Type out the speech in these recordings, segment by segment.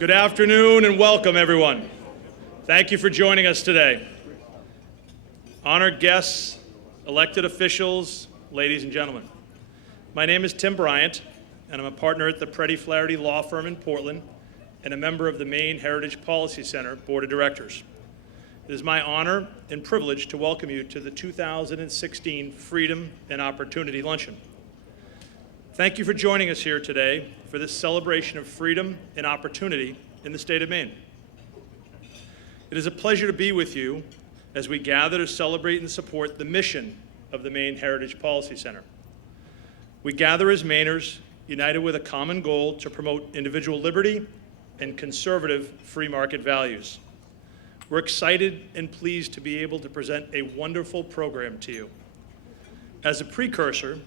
Good afternoon and welcome, everyone. Thank you for joining us today. Honored guests, elected officials, ladies and gentlemen. My name is Tim Bryant, and I'm a partner at the Preddy Flaherty Law Firm in Portland and a member of the Maine Heritage Policy Center Board of Directors. It is my honor and privilege to welcome you to the 2016 Freedom and Opportunity Luncheon. Thank you for joining us here today for this celebration of freedom and opportunity in the state of Maine. It is a pleasure to be with you as we gather to celebrate and support the mission of the Maine Heritage Policy Center. We gather as Mainers, united with a common goal to promote individual liberty and conservative free market values. We're excited and pleased to be able to present a wonderful program to you. As a precursor,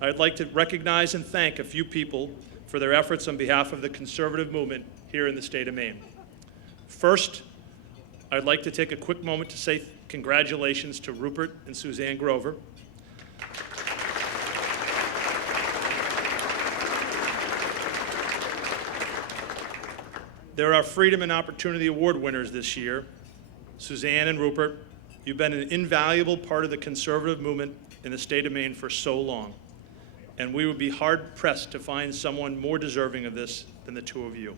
I'd like to recognize and thank a few people for their efforts on behalf of the conservative movement here in the state of Maine. First, I'd like to take a quick moment to say congratulations to Rupert and Suzanne Grover. They're our Freedom and Opportunity Award winners this year. Suzanne and Rupert, you've been an invaluable part of the conservative movement in the state of Maine for so long, and we would be hard-pressed to find someone more deserving of this than the two of you.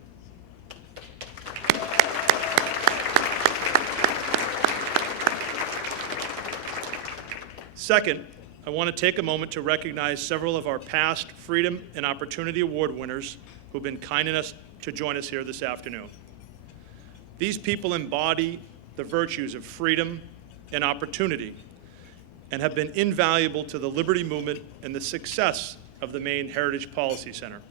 Second, I want to take a moment to recognize several of our past Freedom and Opportunity Award winners who've been kind enough to join us here this afternoon. These people embody the virtues of freedom and opportunity and have been invaluable to the liberty movement and the success of the Maine Heritage Policy Center.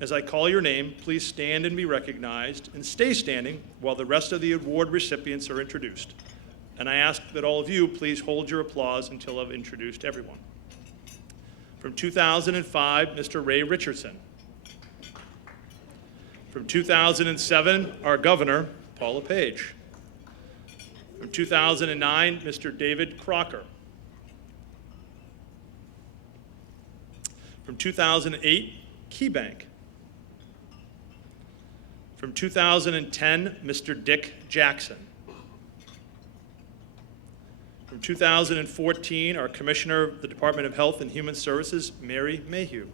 As I call your name, please stand and be recognized and stay standing while the rest of the award recipients are introduced. And I ask that all of you please hold your applause until I've introduced everyone. From 2005, Mr. Ray Richardson. From 2007, our governor, Paula Page. From 2009, Mr. David Crocker. From 2008, KeyBank. From 2010, Mr. Dick Jackson. From 2014, our Commissioner of the Department of Health and Human Services, Mary Mayhew.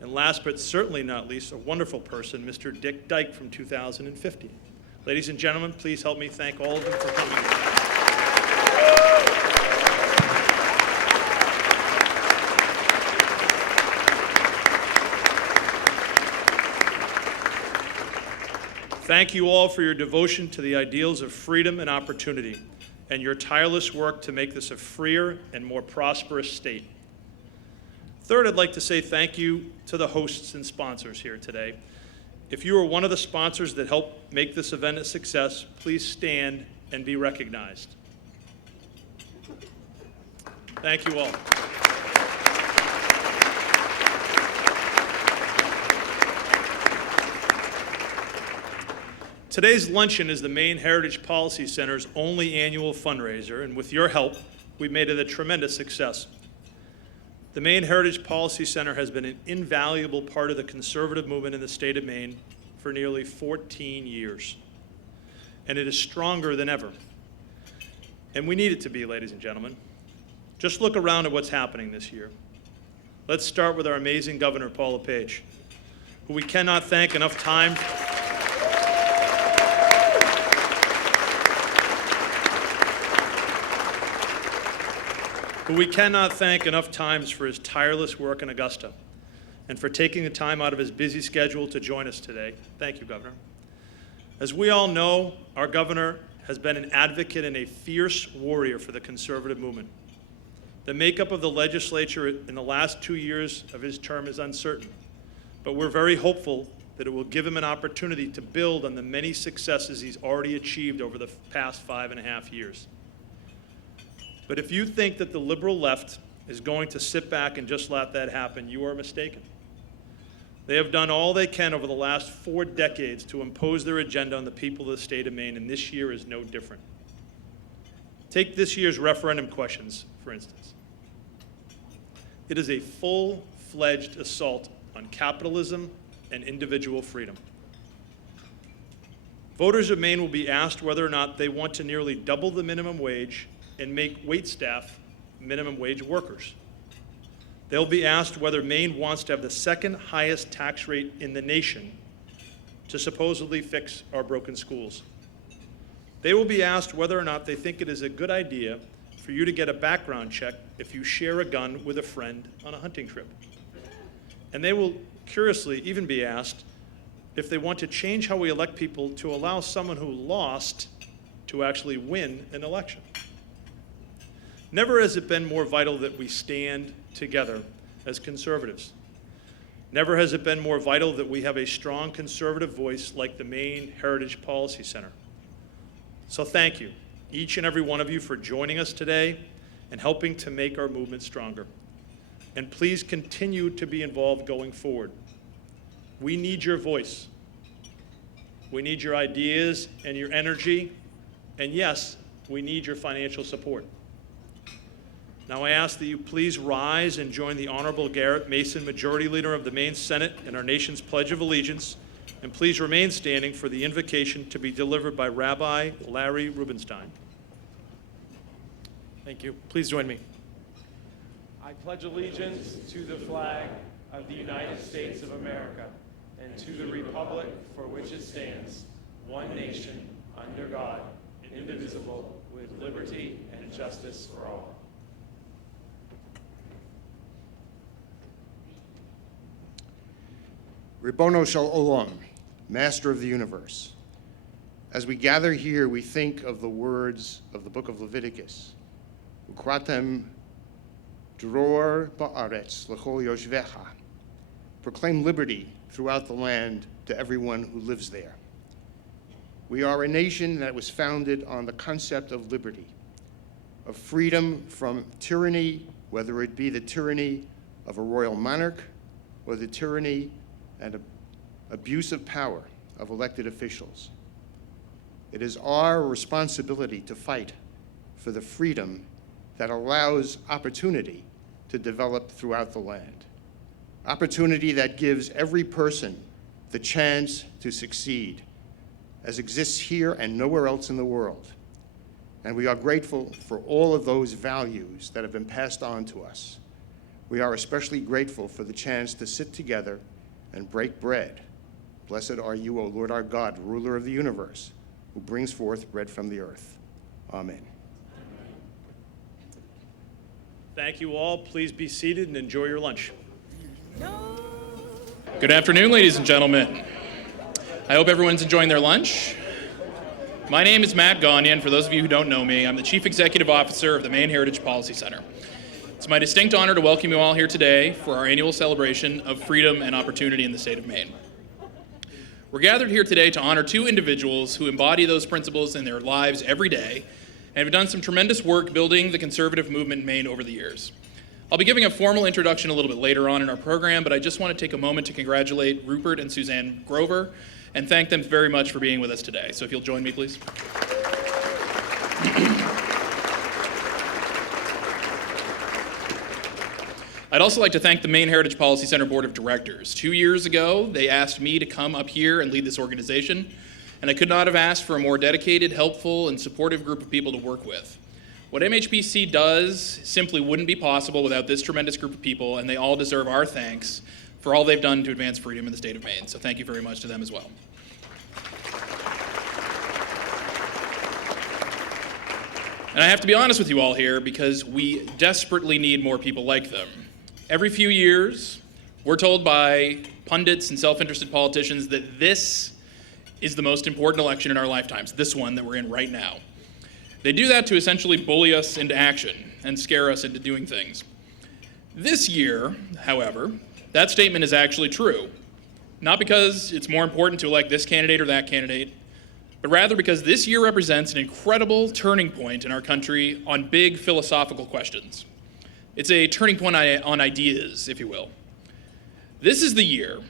And last but certainly not least, a wonderful person, Mr. Dick Dyke from 2015. Ladies and gentlemen, please help me thank all of them for coming. Thank you all for your devotion to the ideals of freedom and opportunity and your tireless work to make this a freer and more prosperous state. Third, I'd like to say thank you to the hosts and sponsors here today. If you are one of the sponsors that helped make this event a success, please stand and be recognized. Thank you all. Today's luncheon is the Maine Heritage Policy Center's only annual fundraiser, and with your help, we've made it a tremendous success. The Maine Heritage Policy Center has been an invaluable part of the conservative movement in the state of Maine for nearly 14 years. And it is stronger than ever. And we need it to be, ladies and gentlemen. Just look around at what's happening this year. Let's start with our amazing Governor, Paula Page, who we cannot thank enough times. Who we cannot thank enough times for his tireless work in Augusta and for taking the time out of his busy schedule to join us today. Thank you, Governor. As we all know, our governor has been an advocate and a fierce warrior for the conservative movement. The makeup of the legislature in the last 2 years of his term is uncertain, but we're very hopeful that it will give him an opportunity to build on the many successes he's already achieved over the past 5.5 years. But if you think that the liberal left is going to sit back and just let that happen, you are mistaken. They have done all they can over the last 4 decades to impose their agenda on the people of the state of Maine, and this year is no different. Take this year's referendum questions, for instance. It is a full-fledged assault on capitalism and individual freedom. Voters of Maine will be asked whether or not they want to nearly double the minimum wage and make waitstaff minimum wage workers. They'll be asked whether Maine wants to have the second highest tax rate in the nation to supposedly fix our broken schools. They will be asked whether or not they think it is a good idea for you to get a background check if you share a gun with a friend on a hunting trip. And they will curiously even be asked if they want to change how we elect people to allow someone who lost to actually win an election. Never has it been more vital that we stand together as conservatives. Never has it been more vital that we have a strong conservative voice like the Maine Heritage Policy Center. So thank you, each and every one of you, for joining us today and helping to make our movement stronger. And please continue to be involved going forward. We need your voice. We need your ideas and your energy. And yes, we need your financial support. Now I ask that you please rise and join the Honorable Garrett Mason, Majority Leader of the Maine Senate, in our nation's Pledge of Allegiance. And please remain standing for the invocation to be delivered by Rabbi Larry Rubenstein. Thank you. Please join me. I pledge allegiance to the flag of the United States of America and to the republic for which it stands, one nation, under God, indivisible, with liberty and justice for all. Ribono Shel Olam, Master of the Universe. As we gather here, we think of the words of the book of Leviticus. Ukratem dror ba'aretz l'chol yoshvecha. Proclaim liberty throughout the land to everyone who lives there. We are a nation that was founded on the concept of liberty, of freedom from tyranny, whether it be the tyranny of a royal monarch or the tyranny and abuse of power of elected officials. It is our responsibility to fight for the freedom that allows opportunity to develop throughout the land. Opportunity that gives every person the chance to succeed, as exists here and nowhere else in the world. And we are grateful for all of those values that have been passed on to us. We are especially grateful for the chance to sit together and break bread. Blessed are you, O Lord our God, ruler of the universe, who brings forth bread from the earth. Amen. Thank you all. Please be seated and enjoy your lunch. Good afternoon, ladies and gentlemen. I hope everyone's enjoying their lunch. My name is Matt Gagne, and for those of you who don't know me, I'm the Chief Executive Officer of the Maine Heritage Policy Center. It's my distinct honor to welcome you all here today for our annual celebration of freedom and opportunity in the state of Maine. We're gathered here today to honor two individuals who embody those principles in their lives every day and have done some tremendous work building the conservative movement in Maine over the years. I'll be giving a formal introduction a little bit later on in our program, but I just want to take a moment to congratulate Rupert and Suzanne Grover and thank them very much for being with us today. So if you'll join me, please. I'd also like to thank the Maine Heritage Policy Center Board of Directors. 2 years ago, they asked me to come up here and lead this organization, and I could not have asked for a more dedicated, helpful, and supportive group of people to work with. What MHPC does simply wouldn't be possible without this tremendous group of people, and they all deserve our thanks for all they've done to advance freedom in the state of Maine. So thank you very much to them as well. And I have to be honest with you all here because we desperately need more people like them. Every few years, we're told by pundits and self-interested politicians that this is the most important election in our lifetimes, this one that we're in right now. They do that to essentially bully us into action and scare us into doing things. This year, however, that statement is actually true. Not because it's more important to elect this candidate or that candidate, but rather because this year represents an incredible turning point in our country on big philosophical questions. It's a turning point on ideas, if you will. This is the year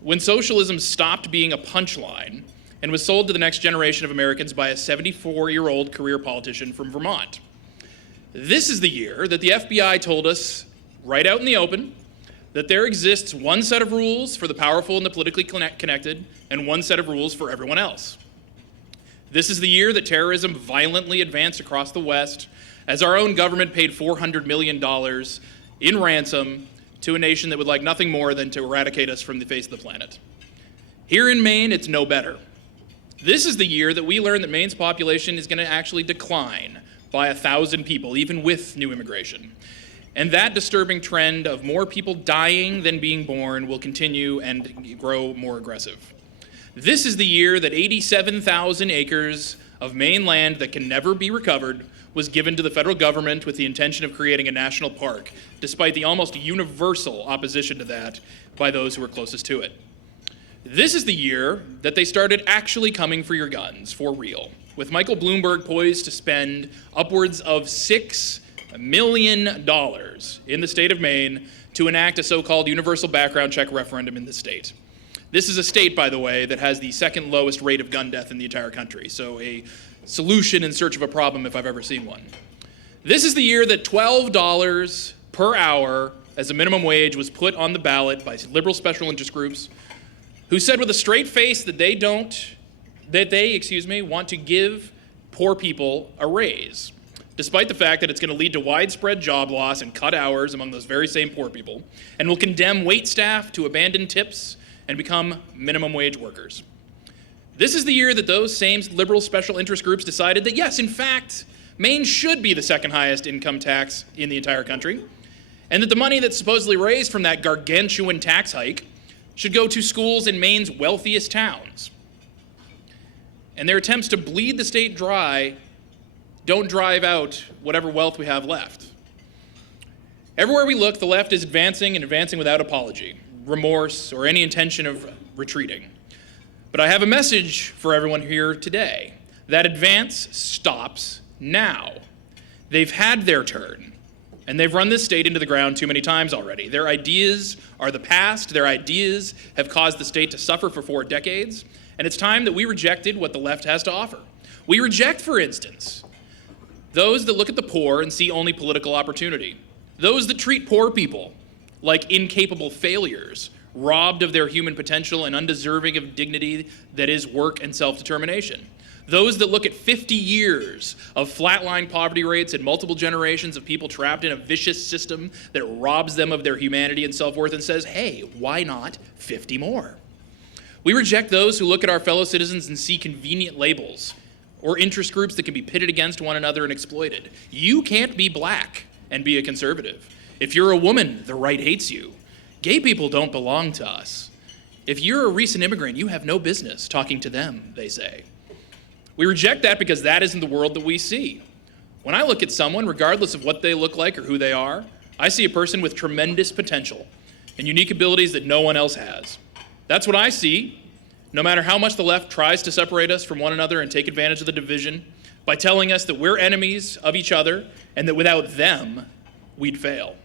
when socialism stopped being a punchline and was sold to the next generation of Americans by a 74-year-old career politician from Vermont. This is the year that the FBI told us, right out in the open, that there exists one set of rules for the powerful and the politically connected, and one set of rules for everyone else. This is the year that terrorism violently advanced across the West, as our own government paid $400 million in ransom to a nation that would like nothing more than to eradicate us from the face of the planet. Here in Maine, it's no better. This is the year that we learned that Maine's population is going to actually decline by 1,000 people, even with new immigration. And that disturbing trend of more people dying than being born will continue and grow more aggressive. This is the year that 87,000 acres of Maine land that can never be recovered was given to the federal government with the intention of creating a national park, despite the almost universal opposition to that by those who were closest to it. This is the year that they started actually coming for your guns, for real, with Michael Bloomberg poised to spend upwards of $6 million in the state of Maine to enact a so-called universal background check referendum in the state. This is a state, by the way, that has the second lowest rate of gun death in the entire country, so a solution in search of a problem if I've ever seen one. This is the year that $12 per hour as a minimum wage was put on the ballot by liberal special interest groups who said with a straight face that they want to give poor people a raise, despite the fact that it's going to lead to widespread job loss and cut hours among those very same poor people, and will condemn wait staff to abandon tips and become minimum wage workers. This is the year that those same liberal special interest groups decided that, yes, in fact, Maine should be the second highest income tax in the entire country, and that the money that's supposedly raised from that gargantuan tax hike should go to schools in Maine's wealthiest towns. And their attempts to bleed the state dry don't drive out whatever wealth we have left. Everywhere we look, the left is advancing and advancing without apology, remorse, or any intention of retreating. But I have a message for everyone here today. That advance stops now. They've had their turn, and they've run this state into the ground too many times already. Their ideas are the past. Their ideas have caused the state to suffer for 4 decades, and it's time that we rejected what the left has to offer. We reject, for instance, those that look at the poor and see only political opportunity. Those that treat poor people like incapable failures, robbed of their human potential and undeserving of dignity that is work and self-determination. Those that look at 50 years of flatline poverty rates and multiple generations of people trapped in a vicious system that robs them of their humanity and self-worth and says, hey, why not 50 more? We reject those who look at our fellow citizens and see convenient labels or interest groups that can be pitted against one another and exploited. You can't be black and be a conservative. If you're a woman, the right hates you. Gay people don't belong to us. If you're a recent immigrant, you have no business talking to them, they say. We reject that because that isn't the world that we see. When I look at someone, regardless of what they look like or who they are, I see a person with tremendous potential and unique abilities that no one else has. That's what I see, no matter how much the left tries to separate us from one another and take advantage of the division by telling us that we're enemies of each other and that without them, we'd fail.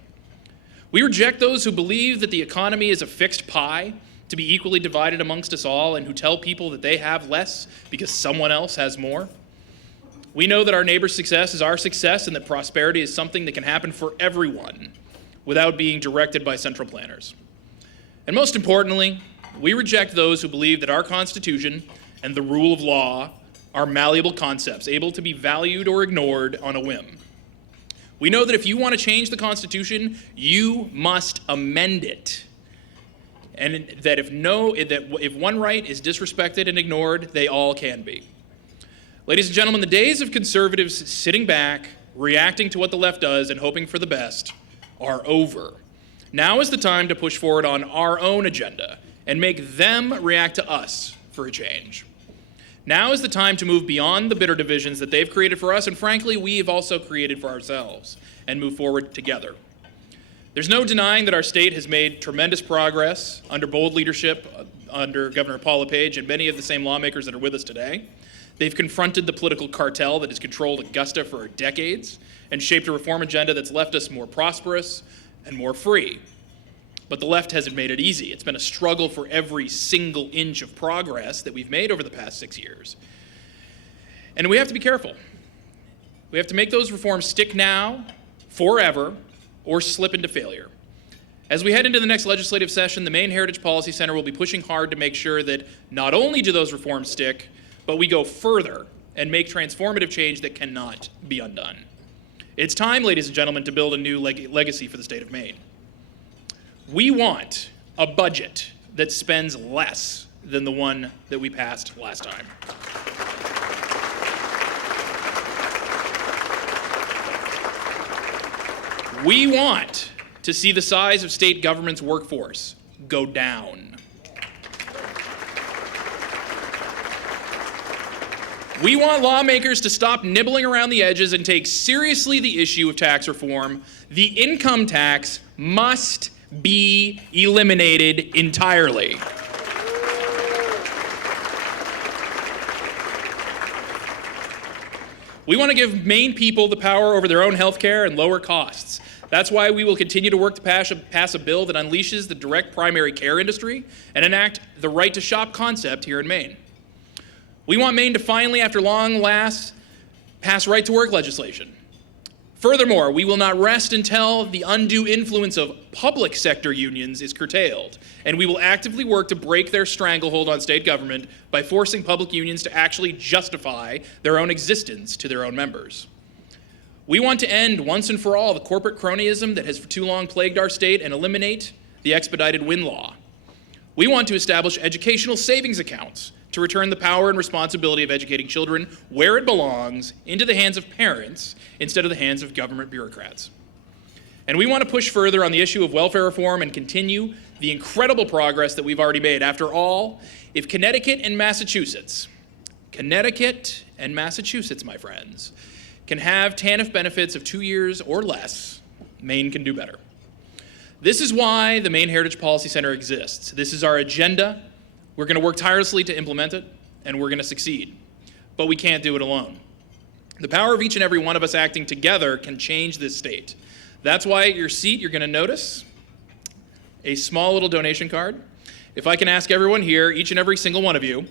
We reject those who believe that the economy is a fixed pie to be equally divided amongst us all and who tell people that they have less because someone else has more. We know that our neighbor's success is our success and that prosperity is something that can happen for everyone without being directed by central planners. And most importantly, we reject those who believe that our Constitution and the rule of law are malleable concepts, able to be valued or ignored on a whim. We know that if you want to change the Constitution, you must amend it. And that if one right is disrespected and ignored, they all can be. Ladies and gentlemen, the days of conservatives sitting back, reacting to what the left does and hoping for the best are over. Now is the time to push forward on our own agenda and make them react to us for a change. Now is the time to move beyond the bitter divisions that they've created for us, and frankly, we've also created for ourselves, and move forward together. There's no denying that our state has made tremendous progress under bold leadership under Governor Paul LePage and many of the same lawmakers that are with us today. They've confronted the political cartel that has controlled Augusta for decades and shaped a reform agenda that's left us more prosperous and more free. But the left hasn't made it easy. It's been a struggle for every single inch of progress that we've made over the past 6 years. And we have to be careful. We have to make those reforms stick now, forever, or slip into failure. As we head into the next legislative session, the Maine Heritage Policy Center will be pushing hard to make sure that not only do those reforms stick, but we go further and make transformative change that cannot be undone. It's time, ladies and gentlemen, to build a new legacy for the state of Maine. We want a budget that spends less than the one that we passed last time. We want to see the size of state government's workforce go down. We want lawmakers to stop nibbling around the edges and take seriously the issue of tax reform. The income tax must be eliminated entirely. We want to give Maine people the power over their own health care and lower costs. That's why we will continue to work to pass a bill that unleashes the direct primary care industry and enact the right to shop concept here in Maine. We want Maine to finally, after long last, pass right to work legislation. Furthermore, we will not rest until the undue influence of public sector unions is curtailed, and we will actively work to break their stranglehold on state government by forcing public unions to actually justify their own existence to their own members. We want to end once and for all the corporate cronyism that has for too long plagued our state and eliminate the expedited win law. We want to establish educational savings accounts to return the power and responsibility of educating children where it belongs, into the hands of parents instead of the hands of government bureaucrats. And we want to push further on the issue of welfare reform and continue the incredible progress that we've already made. After all, if Connecticut and Massachusetts, my friends, can have TANF benefits of 2 years or less, Maine can do better. This is why the Maine Heritage Policy Center exists. This is our agenda. We're going to work tirelessly to implement it, and we're going to succeed. But we can't do it alone. The power of each and every one of us acting together can change this state. That's why at your seat you're going to notice a small little donation card. If I can ask everyone here, each and every single one of you,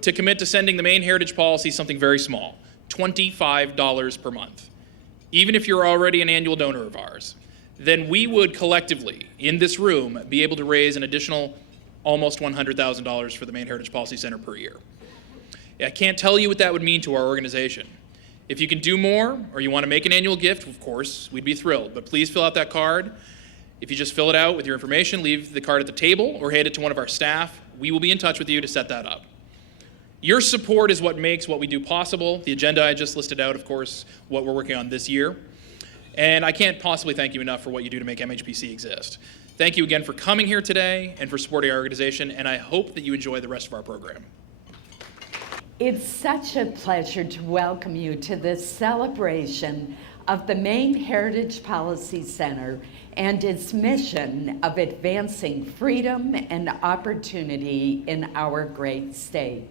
to commit to sending the Maine Heritage Policy something very small, $25 per month. Even if you're already an annual donor of ours, then we would collectively, in this room, be able to raise an additional almost $100,000 for the Maine Heritage Policy Center per year. I can't tell you what that would mean to our organization. If you can do more, or you want to make an annual gift, of course, we'd be thrilled. But please fill out that card. If you just fill it out with your information, leave the card at the table, or hand it to one of our staff. We will be in touch with you to set that up. Your support is what makes what we do possible. The agenda I just listed out, of course, what we're working on this year. And I can't possibly thank you enough for what you do to make MHPC exist. Thank you again for coming here today and for supporting our organization, and I hope that you enjoy the rest of our program. It's such a pleasure to welcome you to this celebration of the Maine Heritage Policy Center and its mission of advancing freedom and opportunity in our great state.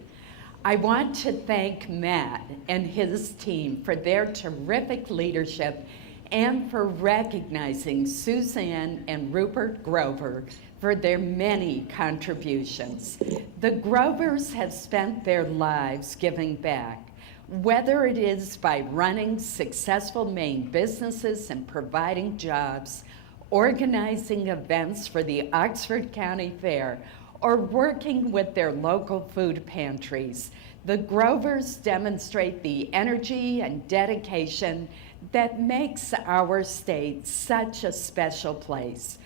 I want to thank Matt and his team for their terrific leadership and for recognizing Suzanne and Rupert Grover for their many contributions. The Grovers have spent their lives giving back, whether it is by running successful Maine businesses and providing jobs, organizing events for the Oxford County Fair, or working with their local food pantries. The Grovers demonstrate the energy and dedication that makes our state such a special place.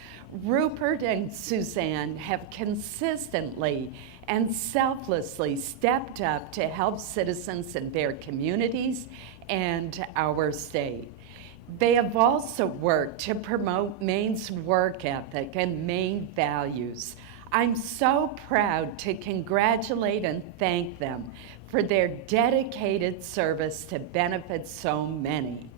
Rupert and Suzanne have consistently and selflessly stepped up to help citizens in their communities and our state. They have also worked to promote Maine's work ethic and Maine values. I'm so proud to congratulate and thank them for their dedicated service to benefit so many.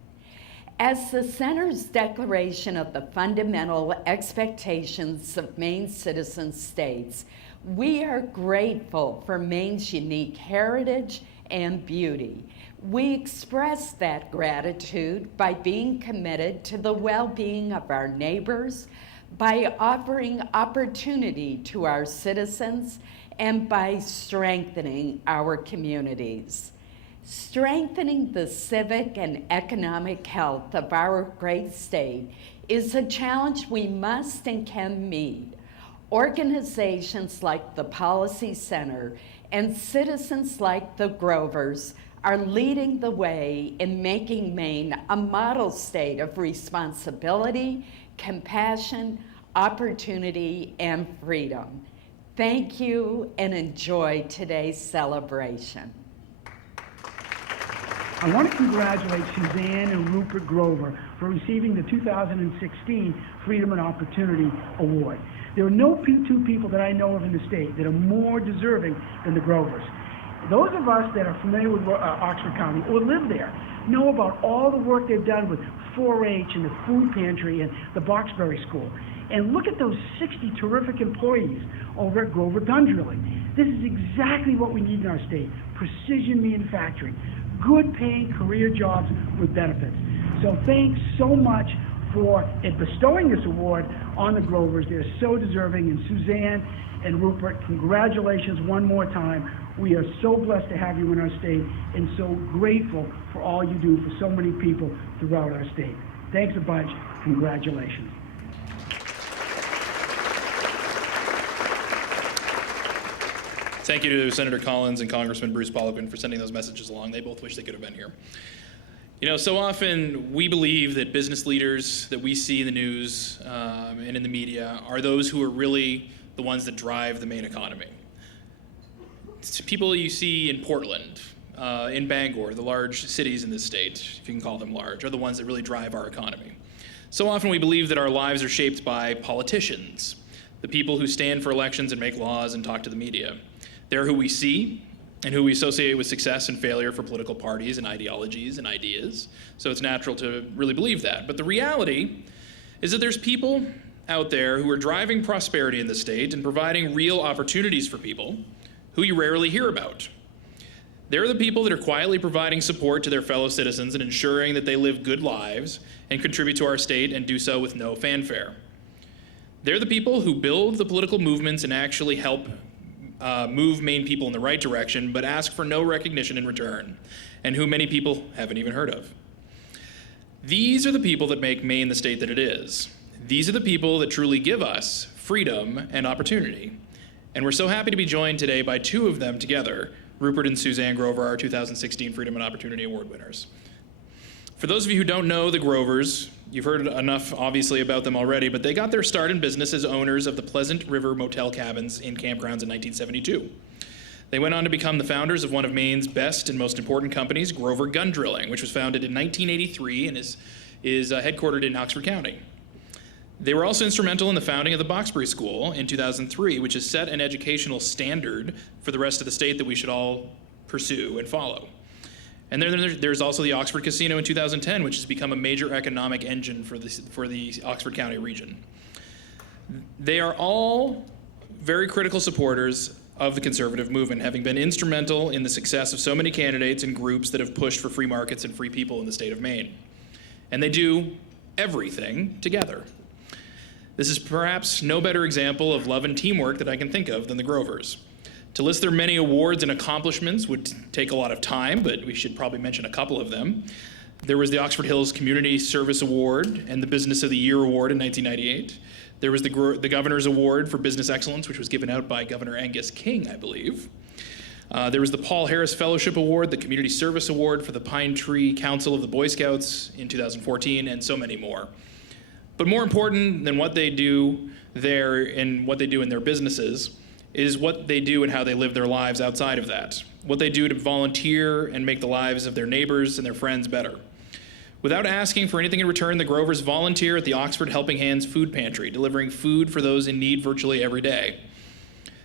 As the Center's declaration of the fundamental expectations of Maine citizens states, we are grateful for Maine's unique heritage and beauty. We express that gratitude by being committed to the well-being of our neighbors, by offering opportunity to our citizens, and by strengthening our communities. Strengthening the civic and economic health of our great state is a challenge we must and can meet. Organizations like the Policy Center and citizens like the Grovers are leading the way in making Maine a model state of responsibility, compassion, opportunity, and freedom. Thank you and enjoy today's celebration. I want to congratulate Suzanne and Rupert Grover for receiving the 2016 Freedom and Opportunity Award. There are no two people that I know of in the state that are more deserving than the Grovers. Those of us that are familiar with Oxford County or live there know about all the work they've done with 4-H and the food pantry and the Boxbury School. And look at those 60 terrific employees over at Grover Gun Drilling. This is exactly what we need in our state: precision manufacturing, good paying career jobs with benefits. So thanks so much for bestowing this award on the Grovers. They're so deserving. And Suzanne and Rupert, congratulations one more time. We are so blessed to have you in our state and so grateful for all you do for so many people throughout our state. Thanks a bunch. Congratulations. Thank you to Senator Collins and Congressman Bruce Poliquin for sending those messages along. They both wish they could have been here. You know, so often we believe that business leaders that we see in the news and in the media are those who are really the ones that drive the Maine economy. It's people you see in Portland, in Bangor, the large cities in this state, if you can call them large, are the ones that really drive our economy. So often we believe that our lives are shaped by politicians, the people who stand for elections and make laws and talk to the media. They're who we see and who we associate with success and failure for political parties and ideologies and ideas. So it's natural to really believe that. But the reality is that there's people out there who are driving prosperity in the state and providing real opportunities for people who you rarely hear about. They're the people that are quietly providing support to their fellow citizens and ensuring that they live good lives and contribute to our state and do so with no fanfare. They're the people who build the political movements and actually help move Maine people in the right direction, but ask for no recognition in return, and who many people haven't even heard of. These are the people that make Maine the state that it is. These are the people that truly give us freedom and opportunity. And we're so happy to be joined today by two of them together, Rupert and Suzanne Grover, our 2016 Freedom and Opportunity Award winners. For those of you who don't know the Grovers, you've heard enough, obviously, about them already, but they got their start in business as owners of the Pleasant River Motel cabins in campgrounds in 1972. They went on to become the founders of one of Maine's best and most important companies, Grover Gun Drilling, which was founded in 1983 and is headquartered in Oxford County. They were also instrumental in the founding of the Boxbury School in 2003, which has set an educational standard for the rest of the state that we should all pursue and follow. And then there's also the Oxford Casino in 2010, which has become a major economic engine for the Oxford County region. They are all very critical supporters of the conservative movement, having been instrumental in the success of so many candidates and groups that have pushed for free markets and free people in the state of Maine. And they do everything together. This is perhaps no better example of love and teamwork that I can think of than the Grovers. To list their many awards and accomplishments would take a lot of time, but we should probably mention a couple of them. There was the Oxford Hills Community Service Award and the Business of the Year Award in 1998. There was the Governor's Award for Business Excellence, which was given out by Governor Angus King, I believe. There was the Paul Harris Fellowship Award, the Community Service Award for the Pine Tree Council of the Boy Scouts in 2014, and so many more. But more important than what they do there and what they do in their businesses is what they do and how they live their lives outside of that. What they do to volunteer and make the lives of their neighbors and their friends better. Without asking for anything in return, the Grovers volunteer at the Oxford Helping Hands Food Pantry, delivering food for those in need virtually every day.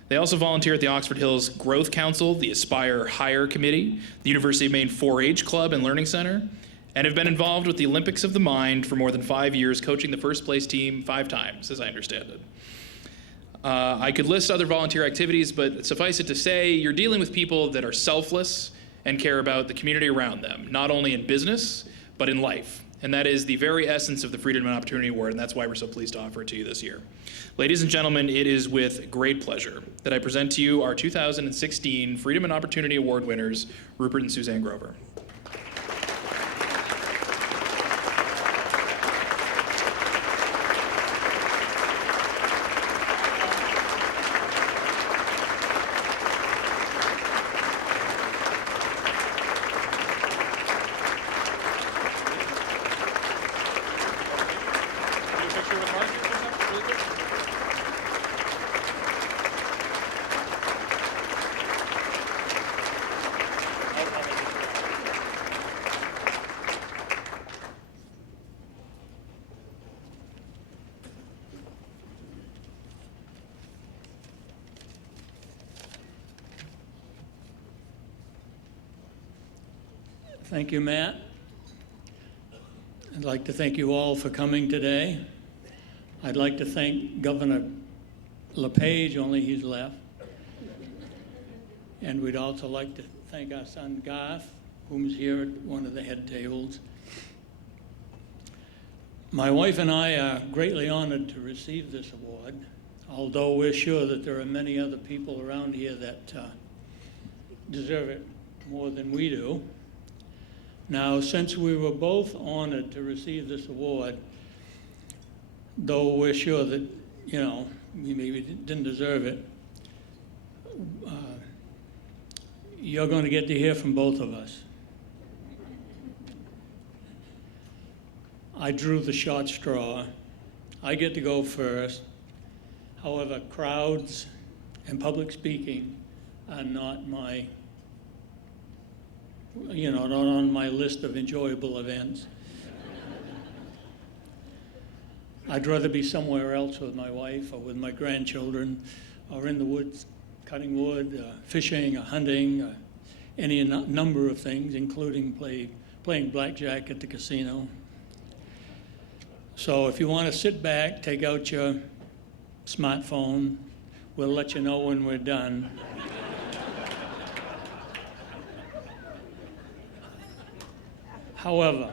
They also volunteer at the Oxford Hills Growth Council, the Aspire Hire Committee, the University of Maine 4-H Club and Learning Center, and have been involved with the Olympics of the Mind for more than 5 years, coaching the first place team 5 times, as I understand it. I could list other volunteer activities, but suffice it to say, you're dealing with people that are selfless and care about the community around them, not only in business, but in life. And that is the very essence of the Freedom and Opportunity Award, and that's why we're so pleased to offer it to you this year. Ladies and gentlemen, it is with great pleasure that I present to you our 2016 Freedom and Opportunity Award winners, Rupert and Suzanne Grover. Thank you, Matt. I'd like to thank you all for coming today. I'd like to thank Governor LePage, only he's left. And we'd also like to thank our son Garth, whom's here at one of the head tables. My wife and I are greatly honored to receive this award, although we're sure that there are many other people around here that deserve it more than we do. Now, since we were both honored to receive this award, though we're sure that, you know, we maybe didn't deserve it, you're going to get to hear from both of us. I drew the short straw. I get to go first. However, crowds and public speaking are not my, not on my list of enjoyable events. I'd rather be somewhere else with my wife or with my grandchildren or in the woods cutting wood, fishing, or hunting, or any number of things, including playing blackjack at the casino. So if you want to sit back, take out your smartphone, we'll let you know when we're done. However,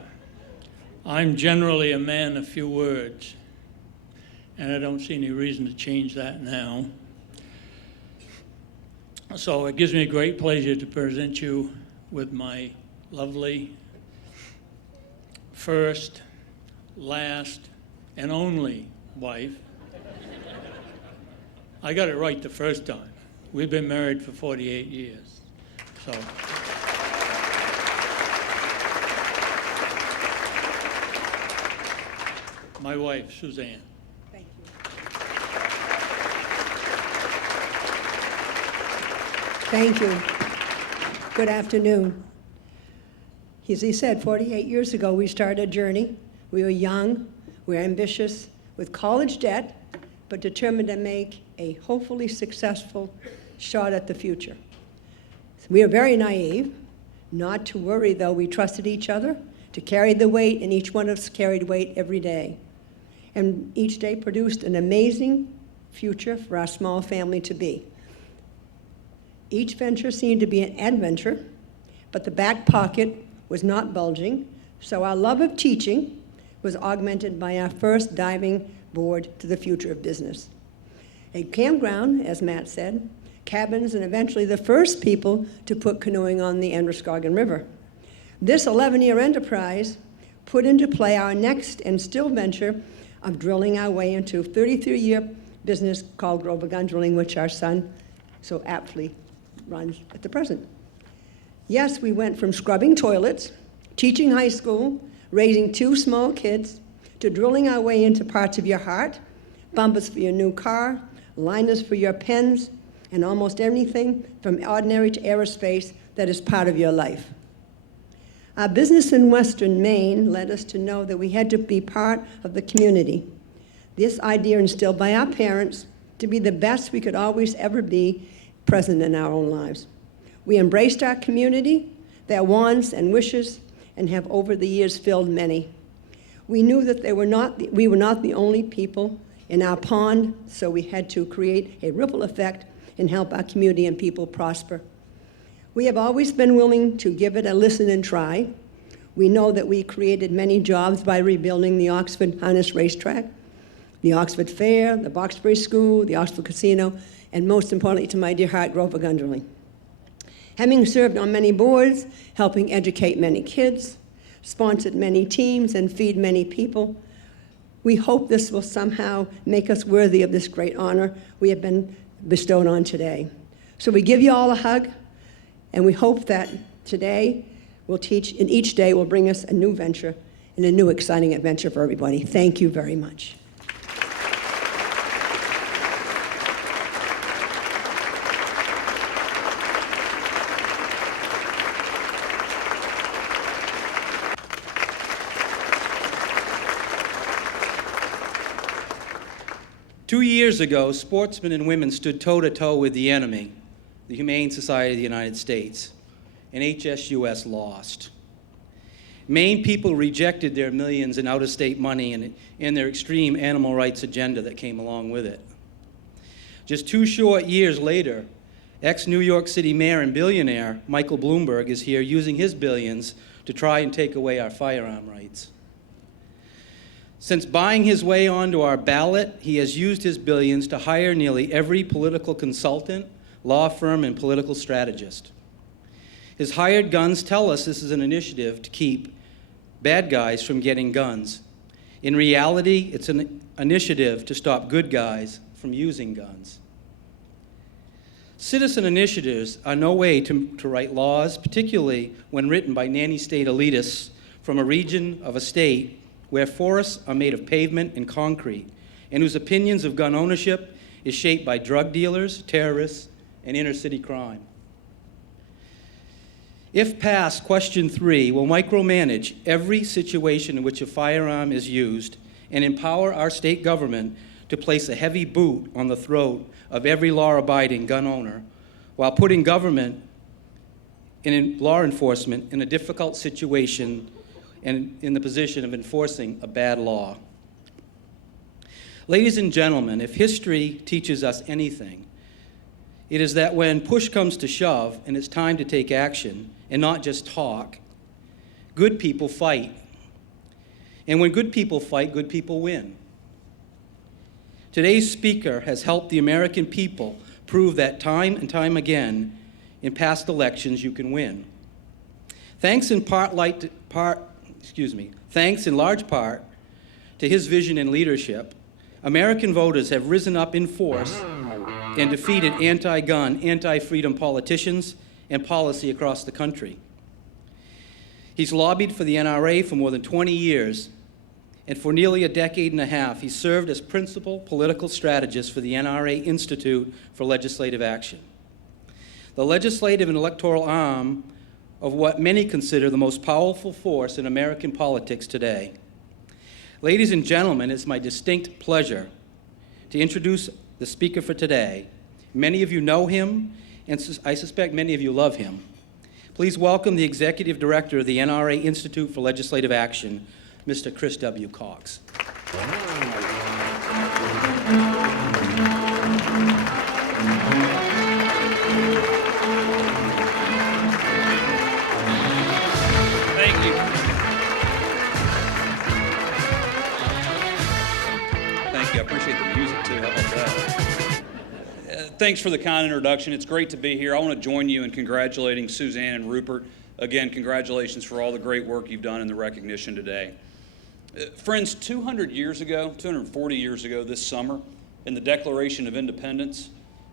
I'm generally a man of few words, and I don't see any reason to change that now. So it gives me great pleasure to present you with my lovely first, last, and only wife. I got it right the first time. We've been married for 48 years. So. My wife, Suzanne. Thank you. Thank you. Good afternoon. As he said, 48 years ago, we started a journey. We were young, we were ambitious, with college debt, but determined to make a hopefully successful shot at the future. We were very naive, not to worry though. We trusted each other to carry the weight, and each one of us carried weight every day. And each day produced an amazing future for our small family to be. Each venture seemed to be an adventure, but the back pocket was not bulging, so our love of teaching was augmented by our first diving board to the future of business. A campground, as Matt said, cabins, and eventually the first people to put canoeing on the Androscoggin River. This 11-year enterprise put into play our next and still venture of drilling our way into a 33-year business called Grover Gun Drilling, which our son so aptly runs at the present. Yes, we went from scrubbing toilets, teaching high school, raising 2 small kids, to drilling our way into parts of your heart, bumpers for your new car, liners for your pens, and almost anything from ordinary to aerospace that is part of your life. Our business in Western Maine led us to know that we had to be part of the community. This idea instilled by our parents to be the best we could always ever be present in our own lives. We embraced our community, their wants and wishes, and have over the years filled many. We knew that we were not the only people in our pond, so we had to create a ripple effect and help our community and people prosper. We have always been willing to give it a listen and try. We know that we created many jobs by rebuilding the Oxford Harness Racetrack, the Oxford Fair, the Boxbury School, the Oxford Casino, and most importantly to my dear heart, Grover Gun Drilling. Having served on many boards, helping educate many kids, sponsored many teams, and feed many people, we hope this will somehow make us worthy of this great honor we have been bestowed on today. So we give you all a hug, and we hope that today will teach, and each day will bring us a new venture and a new exciting adventure for everybody. Thank you very much. 2 years ago, sportsmen and women stood toe-to-toe with the enemy, the Humane Society of the United States, and HSUS lost. Maine people rejected their millions in out-of-state money and their extreme animal rights agenda that came along with it. Just 2 short years later, ex-New York City mayor and billionaire Michael Bloomberg is here using his billions to try and take away our firearm rights. Since buying his way onto our ballot, he has used his billions to hire nearly every political consultant, law firm, and political strategist. His hired guns tell us this is an initiative to keep bad guys from getting guns. In reality, it's an initiative to stop good guys from using guns. Citizen initiatives are no way to write laws, particularly when written by nanny state elitists from a region of a state where forests are made of pavement and concrete, and whose opinions of gun ownership is shaped by drug dealers, terrorists, and inner-city crime. If passed, question 3 will micromanage every situation in which a firearm is used and empower our state government to place a heavy boot on the throat of every law-abiding gun owner while putting government and law enforcement in a difficult situation and in the position of enforcing a bad law. Ladies and gentlemen, if history teaches us anything, it is that when push comes to shove and it's time to take action and not just talk, good people fight. And when good people fight, good people win. Today's speaker has helped the American people prove that time and time again in past elections you can win. Thanks in large part to his vision and leadership, American voters have risen up in force and defeated anti-gun, anti-freedom politicians and policy across the country. He's lobbied for the NRA for more than 20 years, and for nearly a decade and a half, he served as principal political strategist for the NRA Institute for Legislative Action, the legislative and electoral arm of what many consider the most powerful force in American politics today. Ladies and gentlemen, it's my distinct pleasure to introduce the speaker for today. Many of you know him, and I suspect many of you love him. Please welcome the Executive Director of the NRA Institute for Legislative Action, Mr. Chris W. Cox. Thank you. Thank you. I appreciate the music, too. How about that? Thanks for the kind introduction. It's great to be here. I want to join you in congratulating Suzanne and Rupert. Again, congratulations for all the great work you've done in the recognition today. Friends, 240 years ago this summer, in the Declaration of Independence,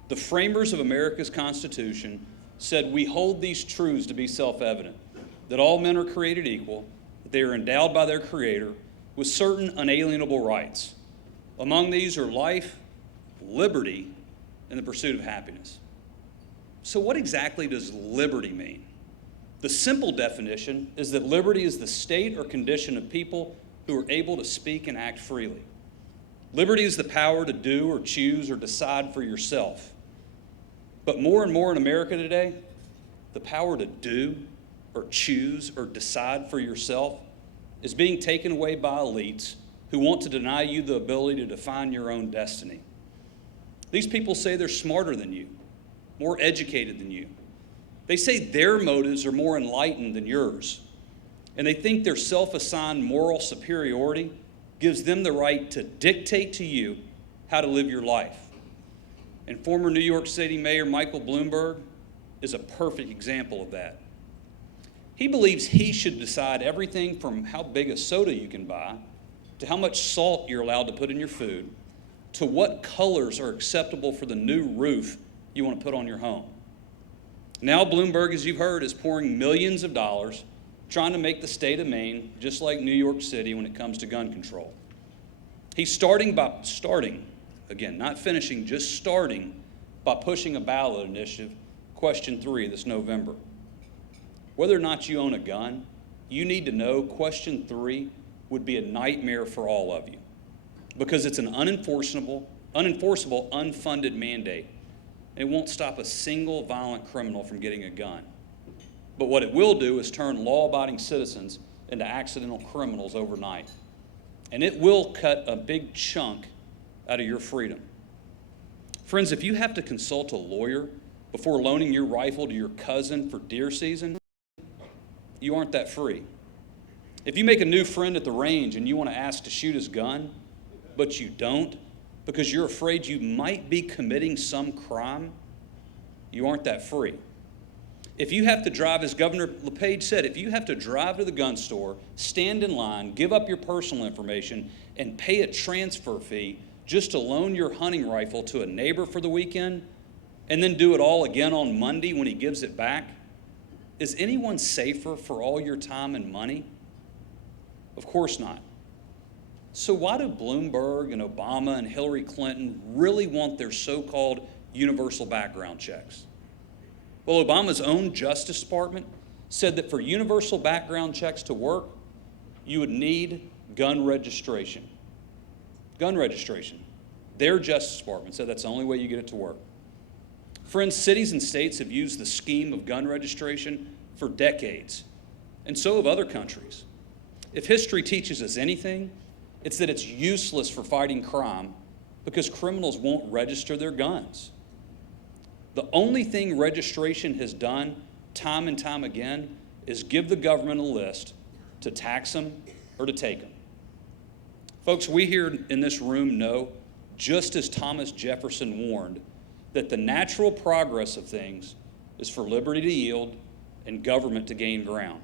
the framers of America's Constitution said, "We hold these truths to be self-evident, that all men are created equal, that they are endowed by their Creator with certain unalienable rights. Among these are life, liberty, and the pursuit of happiness." So what exactly does liberty mean? The simple definition is that liberty is the state or condition of people who are able to speak and act freely. Liberty is the power to do or choose or decide for yourself. But more and more in America today, the power to do or choose or decide for yourself is being taken away by elites who want to deny you the ability to define your own destiny. These people say they're smarter than you, more educated than you. They say their motives are more enlightened than yours. And they think their self-assigned moral superiority gives them the right to dictate to you how to live your life. And former New York City Mayor Michael Bloomberg is a perfect example of that. He believes he should decide everything from how big a soda you can buy, to how much salt you're allowed to put in your food, to what colors are acceptable for the new roof you want to put on your home. Now Bloomberg, as you've heard, is pouring millions of dollars trying to make the state of Maine just like New York City when it comes to gun control. He's starting by pushing a ballot initiative, question 3 this November. Whether or not you own a gun, you need to know question 3 would be a nightmare for all of you, because it's an unenforceable, unfunded mandate. It won't stop a single violent criminal from getting a gun. But what it will do is turn law-abiding citizens into accidental criminals overnight. And it will cut a big chunk out of your freedom. Friends, if you have to consult a lawyer before loaning your rifle to your cousin for deer season, you aren't that free. If you make a new friend at the range and you want to ask to shoot his gun, but you don't because you're afraid you might be committing some crime, you aren't that free. If you have to drive, as Governor LePage said, if you have to drive to the gun store, stand in line, give up your personal information, and pay a transfer fee just to loan your hunting rifle to a neighbor for the weekend, and then do it all again on Monday when he gives it back, is anyone safer for all your time and money? Of course not. So why do Bloomberg and Obama and Hillary Clinton really want their so-called universal background checks? Well, Obama's own Justice Department said that for universal background checks to work, you would need gun registration. Gun registration. Their Justice Department said that's the only way you get it to work. Friends, cities and states have used the scheme of gun registration for decades, and so have other countries. If history teaches us anything, it's that it's useless for fighting crime because criminals won't register their guns. The only thing registration has done time and time again is give the government a list to tax them or to take them. Folks, we here in this room know, just as Thomas Jefferson warned, that the natural progress of things is for liberty to yield and government to gain ground.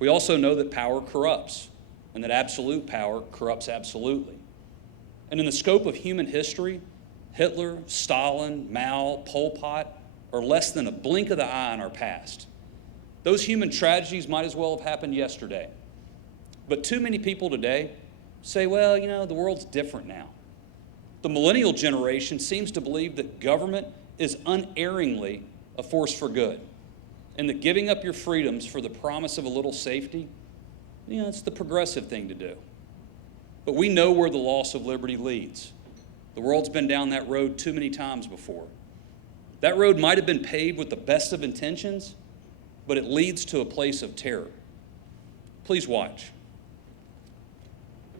We also know that power corrupts and that absolute power corrupts absolutely. And in the scope of human history, Hitler, Stalin, Mao, Pol Pot are less than a blink of the eye in our past. Those human tragedies might as well have happened yesterday. But too many people today say, well, you know, the world's different now. The millennial generation seems to believe that government is unerringly a force for good, and that giving up your freedoms for the promise of a little safety, you know, it's the progressive thing to do. But we know where the loss of liberty leads. The world's been down that road too many times before. That road might have been paved with the best of intentions, but it leads to a place of terror. Please watch.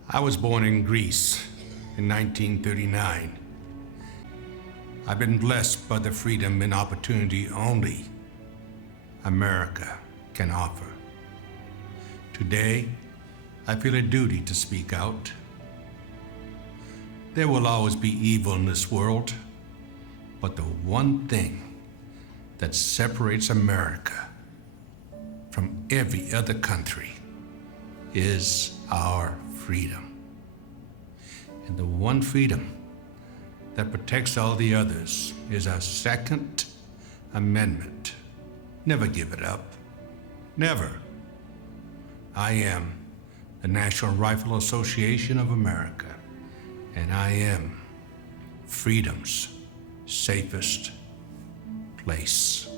I was born in Greece in 1939. I've been blessed by the freedom and opportunity only America can offer. Today, I feel a duty to speak out. There will always be evil in this world, but the one thing that separates America from every other country is our freedom. And the one freedom that protects all the others is our Second Amendment. Never give it up. Never. I am the National Rifle Association of America, and I am freedom's safest place.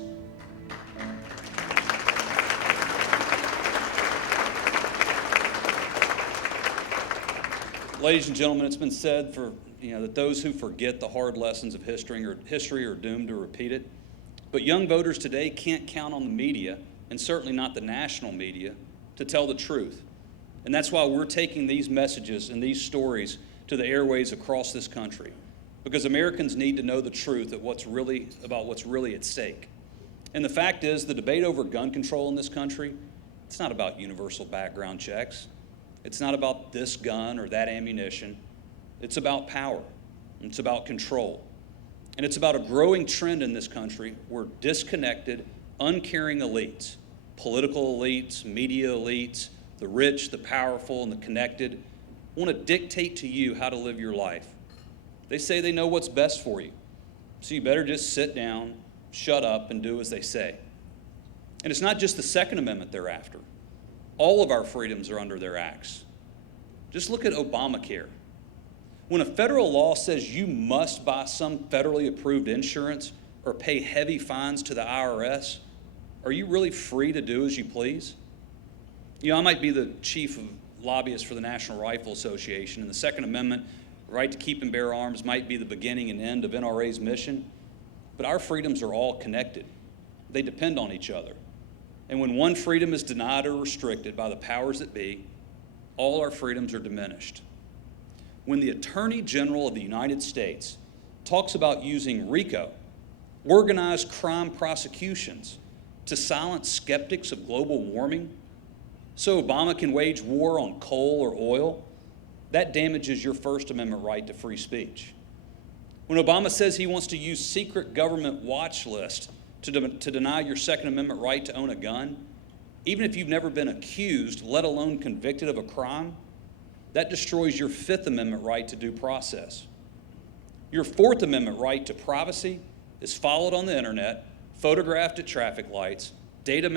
Ladies and gentlemen, it's been said that those who forget the hard lessons of history are doomed to repeat it. But young voters today can't count on the media, and certainly not the national media, to tell the truth. And that's why we're taking these messages and these stories to the airways across this country, because Americans need to know the truth about what's really at stake. And the fact is, the debate over gun control in this country, it's not about universal background checks. It's not about this gun or that ammunition. It's about power. It's about control. And it's about a growing trend in this country where disconnected, uncaring elites, political elites, media elites, the rich, the powerful, and the connected, want to dictate to you how to live your life. They say they know what's best for you, so you better just sit down, shut up, and do as they say. And it's not just the Second Amendment they're after. All of our freedoms are under their axe. Just look at Obamacare. When a federal law says you must buy some federally approved insurance or pay heavy fines to the IRS, are you really free to do as you please? You know, I might be the chief of lobbyist for the National Rifle Association, and the Second Amendment, right to keep and bear arms, might be the beginning and end of NRA's mission, but our freedoms are all connected. They depend on each other. And when one freedom is denied or restricted by the powers that be, all our freedoms are diminished. When the Attorney General of the United States talks about using RICO, organized crime prosecutions, to silence skeptics of global warming, so Obama can wage war on coal or oil, that damages your First Amendment right to free speech. When Obama says he wants to use secret government watch lists to deny your Second Amendment right to own a gun, even if you've never been accused, let alone convicted of a crime, that destroys your Fifth Amendment right to due process. Your Fourth Amendment right to privacy is followed on the internet, photographed at traffic lights, data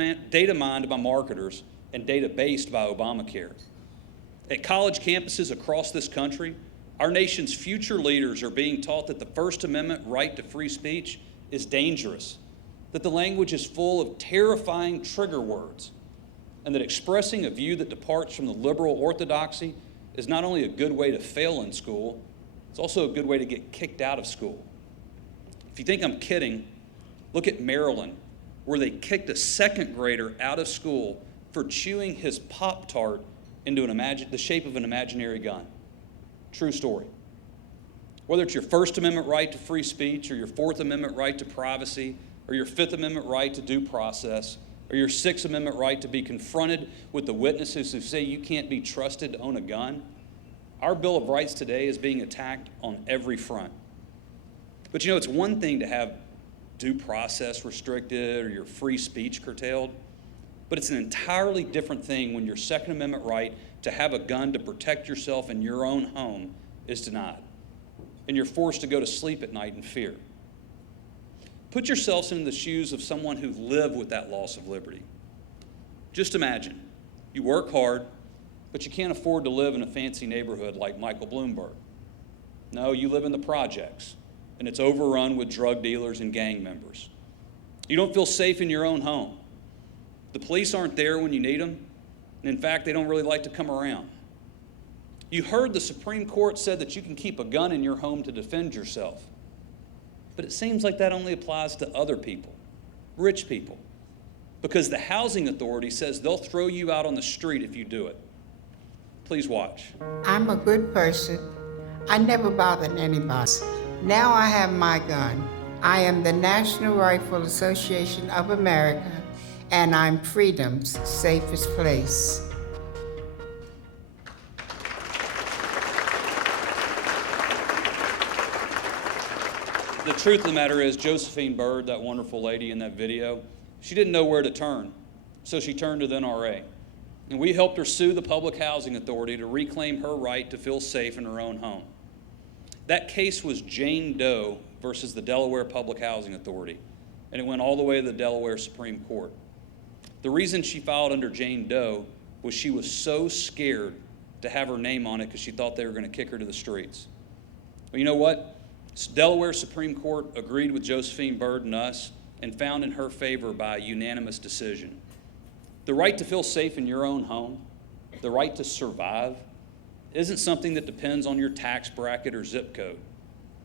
mined by marketers, and data based by Obamacare. At college campuses across this country, our nation's future leaders are being taught that the First Amendment right to free speech is dangerous, that the language is full of terrifying trigger words, and that expressing a view that departs from the liberal orthodoxy is not only a good way to fail in school, it's also a good way to get kicked out of school. If you think I'm kidding, look at Maryland, where they kicked a second grader out of school for chewing his Pop-Tart into the shape of an imaginary gun. True story. Whether it's your First Amendment right to free speech, or your Fourth Amendment right to privacy, or your Fifth Amendment right to due process, or your Sixth Amendment right to be confronted with the witnesses who say you can't be trusted to own a gun, our Bill of Rights today is being attacked on every front. But you know, it's one thing to have due process restricted or your free speech curtailed, but it's an entirely different thing when your Second Amendment right to have a gun to protect yourself in your own home is denied, and you're forced to go to sleep at night in fear. Put yourselves in the shoes of someone who lived with that loss of liberty. Just imagine, you work hard, but you can't afford to live in a fancy neighborhood like Michael Bloomberg. No, you live in the projects, and it's overrun with drug dealers and gang members. You don't feel safe in your own home. The police aren't there when you need them, and in fact, they don't really like to come around. You heard the Supreme Court said that you can keep a gun in your home to defend yourself. But it seems like that only applies to other people, rich people, because the housing authority says they'll throw you out on the street if you do it. Please watch. I'm a good person. I never bothered anybody. Now I have my gun. I am the National Rifle Association of America, and I'm freedom's safest place. The truth of the matter is, Josephine Byrd, that wonderful lady in that video, she didn't know where to turn, so she turned to the NRA. And we helped her sue the Public Housing Authority to reclaim her right to feel safe in her own home. That case was Jane Doe versus the Delaware Public Housing Authority, and it went all the way to the Delaware Supreme Court. The reason she filed under Jane Doe was she was so scared to have her name on it because she thought they were going to kick her to the streets. Well, you know what? Delaware Supreme Court agreed with Josephine Byrd and us and found in her favor by a unanimous decision. The right to feel safe in your own home, the right to survive, isn't something that depends on your tax bracket or zip code.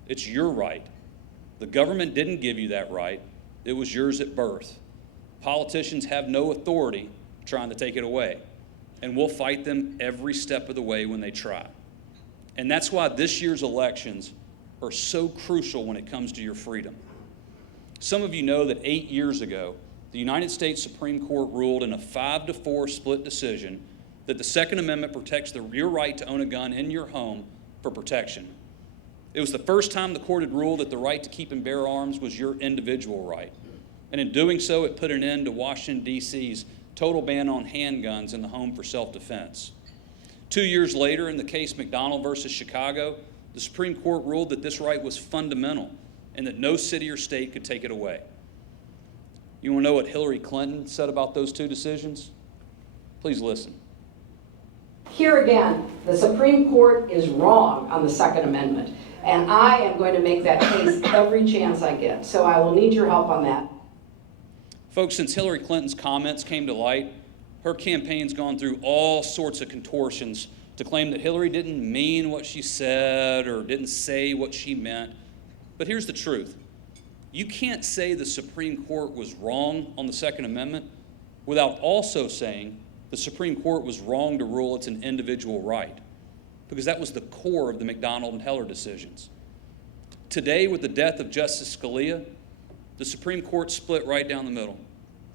It's your right. The government didn't give you that right. It was yours at birth. Politicians have no authority trying to take it away, and we'll fight them every step of the way when they try. And that's why this year's elections are so crucial when it comes to your freedom. Some of you know that 8 years ago, the United States Supreme Court ruled in a 5-4 split decision that the Second Amendment protects your right to own a gun in your home for protection. It was the first time the court had ruled that the right to keep and bear arms was your individual right. And in doing so, it put an end to Washington, D.C.'s total ban on handguns in the home for self-defense. 2 years later, in the case McDonald versus Chicago, the Supreme Court ruled that this right was fundamental and that no city or state could take it away. You want to know what Hillary Clinton said about those two decisions? Please listen. Here again, the Supreme Court is wrong on the Second Amendment, and I am going to make that case every chance I get, so I will need your help on that. Folks, since Hillary Clinton's comments came to light, her campaign's gone through all sorts of contortions to claim that Hillary didn't mean what she said or didn't say what she meant. But here's the truth. You can't say the Supreme Court was wrong on the Second Amendment without also saying the Supreme Court was wrong to rule it's an individual right, because that was the core of the McDonald and Heller decisions. Today, with the death of Justice Scalia, the Supreme Court split right down the middle,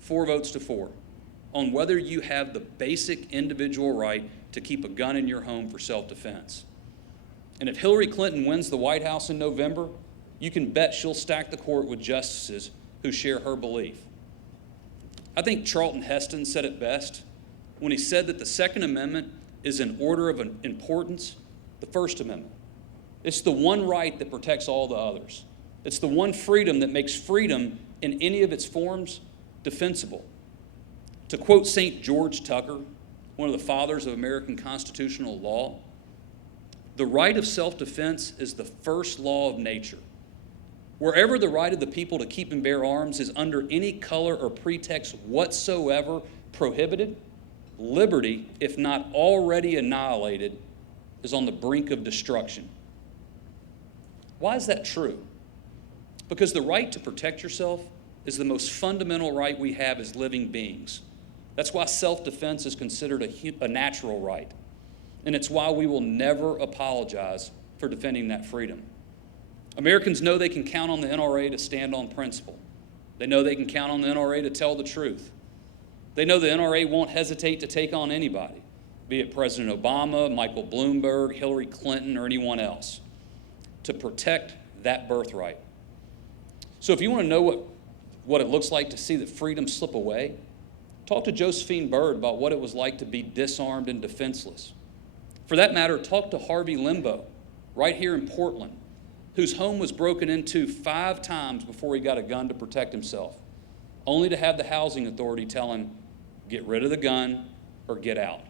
4 votes to 4, on whether you have the basic individual right to keep a gun in your home for self-defense. And if Hillary Clinton wins the White House in November, you can bet she'll stack the court with justices who share her belief. I think Charlton Heston said it best when he said that the Second Amendment is in order of importance the First Amendment. It's the one right that protects all the others. It's the one freedom that makes freedom in any of its forms defensible. To quote St. George Tucker, one of the fathers of American constitutional law, the right of self-defense is the first law of nature. Wherever the right of the people to keep and bear arms is under any color or pretext whatsoever prohibited, liberty, if not already annihilated, is on the brink of destruction. Why is that true? Because the right to protect yourself is the most fundamental right we have as living beings. That's why self-defense is considered a natural right. And it's why we will never apologize for defending that freedom. Americans know they can count on the NRA to stand on principle. They know they can count on the NRA to tell the truth. They know the NRA won't hesitate to take on anybody, be it President Obama, Michael Bloomberg, Hillary Clinton, or anyone else, to protect that birthright. So if you want to know what it looks like to see the freedom slip away, talk to Josephine Byrd about what it was like to be disarmed and defenseless. For that matter, talk to Harvey Limbo, right here in Portland, whose home was broken into 5 times before he got a gun to protect himself, only to have the housing authority tell him, get rid of the gun or get out.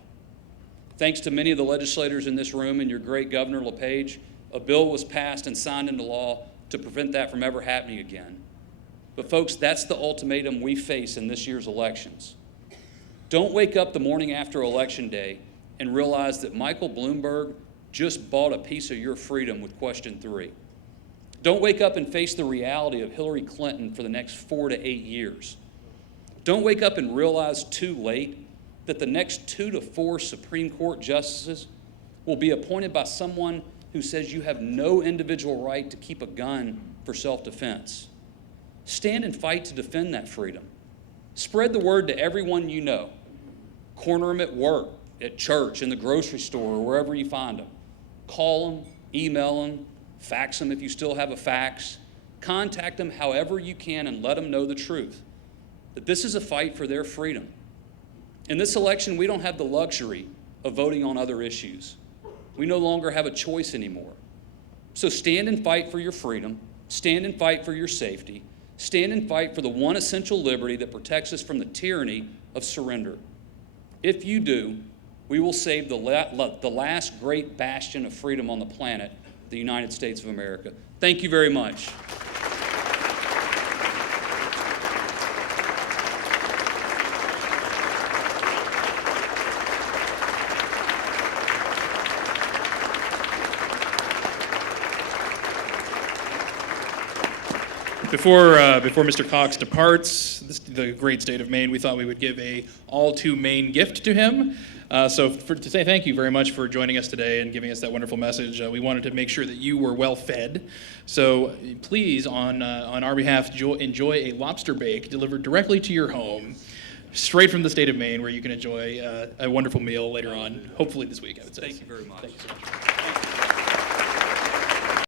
Thanks to many of the legislators in this room and your great Governor LePage, a bill was passed and signed into law to prevent that from ever happening again. But folks, that's the ultimatum we face in this year's elections. Don't wake up the morning after Election Day and realize that Michael Bloomberg just bought a piece of your freedom with question 3. Don't wake up and face the reality of Hillary Clinton for the next 4 to 8 years. Don't wake up and realize too late that the next 2 to 4 Supreme Court justices will be appointed by someone who says you have no individual right to keep a gun for self-defense. Stand and fight to defend that freedom. Spread the word to everyone you know. Corner them at work, at church, in the grocery store, or wherever you find them. Call them, email them, fax them if you still have a fax. Contact them however you can and let them know the truth, that this is a fight for their freedom. In this election, we don't have the luxury of voting on other issues. We no longer have a choice anymore. So stand and fight for your freedom. Stand and fight for your safety. Stand and fight for the one essential liberty that protects us from the tyranny of surrender. If you do, we will save the last great bastion of freedom on the planet, the United States of America. Thank you very much. Before Mr. Cox departs the great state of Maine, we thought we would give a all-too Maine gift to him. To say thank you very much for joining us today and giving us that wonderful message, we wanted to make sure that you were well fed. So please, on our behalf, enjoy a lobster bake delivered directly to your home, straight from the state of Maine, where you can enjoy a wonderful meal later on, hopefully this week, I would say. Thank you very much. Thank you so much.